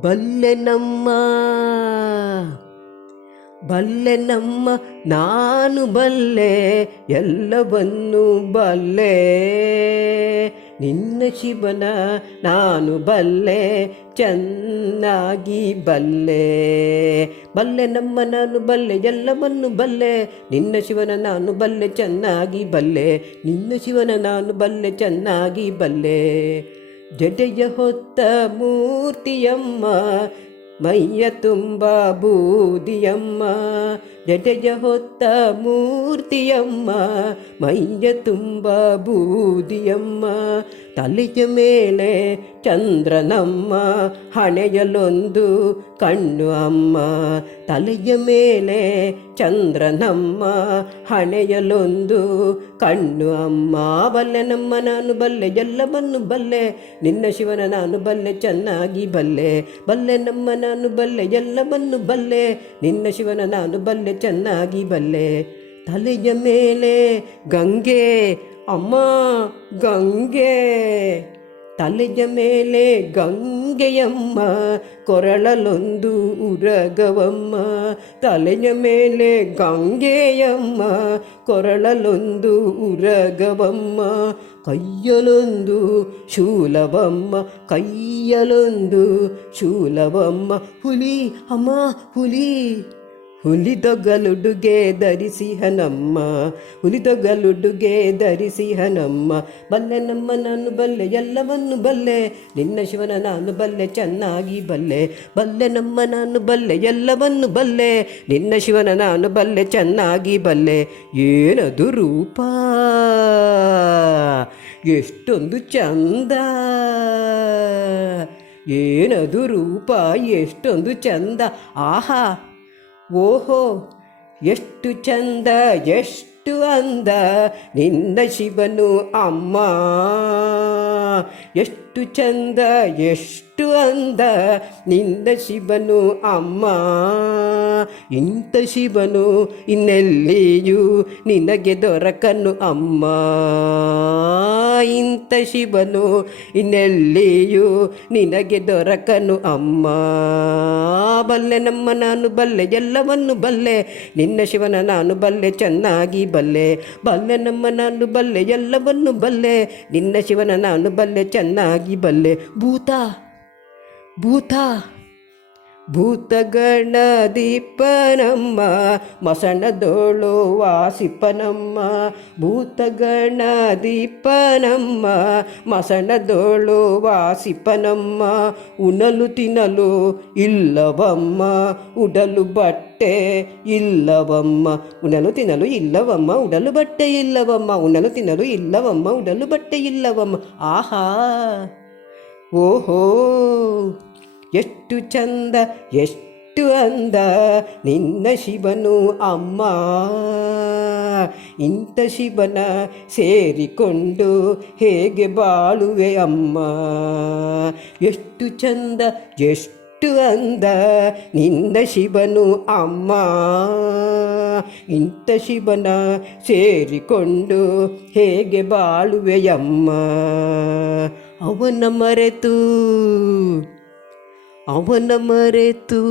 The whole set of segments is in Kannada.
ಬಲ್ಲೆನಮ್ಮ ಬಲ್ಲೆನಮ್ಮ ನಾನು ಬಲ್ಲೆ, ಎಲ್ಲವನ್ನು ಬಲ್ಲೆ. ನಿನ್ನ ಶಿವನ ನಾನು ಬಲ್ಲೆ, ಚೆನ್ನಾಗಿ ಬಲ್ಲೆ. ಬಲ್ಲೆ ನಮ್ಮ, ನಾನು ಬಲ್ಲೆ, ಎಲ್ಲವನ್ನು ಬಲ್ಲೆ. ನಿನ್ನ ಶಿವನ ನಾನು ಬಲ್ಲೆ, ಚೆನ್ನಾಗಿ ಬಲ್ಲೆ. ನಿನ್ನ ಶಿವನ ನಾನು ಬಲ್ಲೆ, ಚೆನ್ನಾಗಿ ಬಲ್ಲೆ. ಜಡೆಯ ಹೊತ್ತ ಮೂರ್ತಿಯಮ್ಮ ಮೈಯ ತುಂಬ ಬೂದಿಯಮ್ಮ ಜಡೆಯ ಹೊತ್ತ ಮೂರ್ತಿಯಮ್ಮ ಮೈಯ ತುಂಬ ಬೂದಿಯಮ್ಮ ತಲೆಯ ಮೇಲೆ ಚಂದ್ರನಮ್ಮ ಹಣೆಯಲೊಂದು ಕಣ್ಣು ಅಮ್ಮ. ತಲೆಯ ಮೇಲೆ ಚಂದ್ರನಮ್ಮ ಹಣೆಯಲೊಂದು ಕಣ್ಣು ಅಮ್ಮ. ಬಲ್ಲೆ ನಮ್ಮ ನಾನು ಬಲ್ಲೆ, ಎಲ್ಲವನ್ನು ಬಲ್ಲೆ, ನಿನ್ನ ಶಿವನ ನಾನು ಬಲ್ಲೆ, ಚೆನ್ನಾಗಿ ಬಲ್ಲೆ. ಬಲ್ಲೆ ನಮ್ಮ ನಾನು ಬಲ್ಲೆ, ಎಲ್ಲವನ್ನು ಬಲ್ಲೆ, ನಿನ್ನ ಶಿವನ ನಾನು ಬಲ್ಲೆ, ಚೆನ್ನಾಗಿ ಬಲ್ಲೆ. ತಲೆಯ ಮೇಲೆ ಗಂಗೆ ಅಮ್ಮ ಗಂಗೆ ತಲೆಯ ಮೇಲೆ ಗಂಗೆಯಮ್ಮ ಕೊರಳಲೊಂದು ಉರಗವಮ್ಮ ತಲೆಯ ಮೇಲೆ ಗಂಗೆಯಮ್ಮ ಕೊರಳಲೊಂದು ಉರಗವಮ್ಮ ಕೈಯಲೊಂದು ಶೂಲವಮ್ಮ ಕೈಯಲೊಂದು ಶೂಲವಮ್ಮ ಹುಲಿ ಅಮ್ಮ ಹುಲಿ ಹುಲಿದೊಗಲುಡುಗೆ ಧರಿಸಿಹನಮ್ಮ ಹುಲಿದೊಗಲುಡುಗೆ ಧರಿಸಿಹನಮ್ಮ ಬಲ್ಲೆ ನಮ್ಮ ನಾನು ಬಲ್ಲೆ, ಎಲ್ಲವನ್ನು ಬಲ್ಲೆ, ನಿನ್ನ ಶಿವನ ನಾನು ಬಲ್ಲೆ, ಚೆನ್ನಾಗಿ ಬಲ್ಲೆ. ಬಲ್ಲೆ ನಮ್ಮ ನಾನು ಬಲ್ಲೆ, ಎಲ್ಲವನ್ನು ಬಲ್ಲೆ, ನಿನ್ನ ಶಿವನ ನಾನು ಬಲ್ಲೆ, ಚೆನ್ನಾಗಿ ಬಲ್ಲೆ. ಏನದು ರೂಪ? ಎಷ್ಟೊಂದು ಚಂದ? ಏನದು ರೂಪ? ಎಷ್ಟೊಂದು ಚಂದ? ಆಹಾ ಓಹೋ ಎಷ್ಟು ಚಂದ ಎಷ್ಟು ಅಂದ ನಿನ್ನ ಶಿವನು ಅಮ್ಮ. ಎಷ್ಟು ಚಂದ ಎಷ್ಟು ಅಂದ ನಿಂದ ಶಿವನು ಅಮ್ಮ. ಇಂಥ ಶಿವನು ಇನ್ನೆಲ್ಲಿಯೂ ನಿನಗೆ ದೊರಕನು ಅಮ್ಮ. ಇಂಥ ಶಿವನು ಇನ್ನೆಲ್ಲಿಯೂ ನಿನಗೆ ದೊರಕನು ಅಮ್ಮ. ಬಲ್ಲೆ ನಮ್ಮ ನಾನು ಬಲ್ಲೆ, ಎಲ್ಲವನ್ನು ಬಲ್ಲೆ, ನಿನ್ನ ಶಿವನ ನಾನು ಬಲ್ಲೆ, ಚೆನ್ನಾಗಿ ಬಲ್ಲೆ. ಬಲ್ಲೆ ನಮ್ಮ ನಾನು ಬಲ್ಲೆ, ಎಲ್ಲವನ್ನು ಬಲ್ಲೆ, ನಿನ್ನ ಶಿವನ ನಾನು ಬಲ್ಲೆ, ಚೆನ್ನಾಗಿ ಬಲ್ಲೆ. ಭೂತ ಭೂತ ಭೂತಗಣ ದೀಪನಮ್ಮ ಮಸಣದೋಳು ವಾಸಿಪನಮ್ಮ ಭೂತಗಣ ದೀಪನಮ್ಮ ಮಸಣದೋಳು ವಾಸಿಪನಮ್ಮ ಉಣಲು ತಿನ್ನಲು ಇಲ್ಲವಮ್ಮ ಉಡಲು ಬಟ್ಟೆ ಇಲ್ಲವಮ್ಮ ಉಣಲು ತಿನ್ನಲು ಇಲ್ಲವಮ್ಮ ಉಡಲು ಬಟ್ಟೆ ಇಲ್ಲವಮ್ಮ ಉಣಲು ತಿನ್ನಲು ಇಲ್ಲವಮ್ಮ ಉಡಲು ಬಟ್ಟೆ ಇಲ್ಲವಮ್ಮ ಆಹಾ ಓಹೋ, ಎಷ್ಟು ಚಂದ, ಎಷ್ಟು ಅಂದ ನಿನ್ನ ಶಿವನು ಅಮ್ಮ. ಇಂಥ ಶಿವನ ಸೇರಿಕೊಂಡು ಹೇಗೆ ಬಾಳುವೆ ಅಮ್ಮ? ಎಷ್ಟು ಚಂದ, ಎಷ್ಟು ಅಂದ ನಿನ್ನ ಶಿವನು ಅಮ್ಮ. ಇಂಥ ಶಿವನ ಸೇರಿಕೊಂಡು ಹೇಗೆ ಬಾಳುವೆಯಮ್ಮ ಅವನ ಮರೆತು ಅವನ ಮರೆತು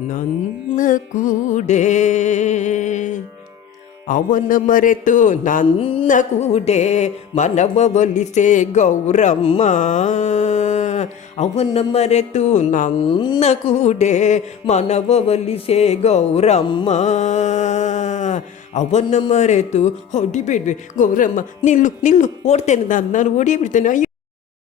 ನನ್ನ ಕೂಡೆ. ಅವನ ಮರೆತು ನನ್ನ ಕೂಡೆ, ಮನವ ಒಲಿಸೆ ಗೌರಮ್ಮ. ಅವನ ಮರೆತು ನನ್ನ ಕೂಡೆ, ಮನವ ಒಲಿಸೆ ಗೌರಮ್ಮ. ಅವನ ಮರೆತು ಹೊಡಿಬೇಡ್ವೆ ಗೌರಮ್ಮ ನಿಲ್ಲು ನಿಲ್ಲು ಓಡ್ತೇನೆ ನಾನು ನಾನು ಓಡಿಯೇ ಬಿಡ್ತೇನೆ ಅಯ್ಯೋ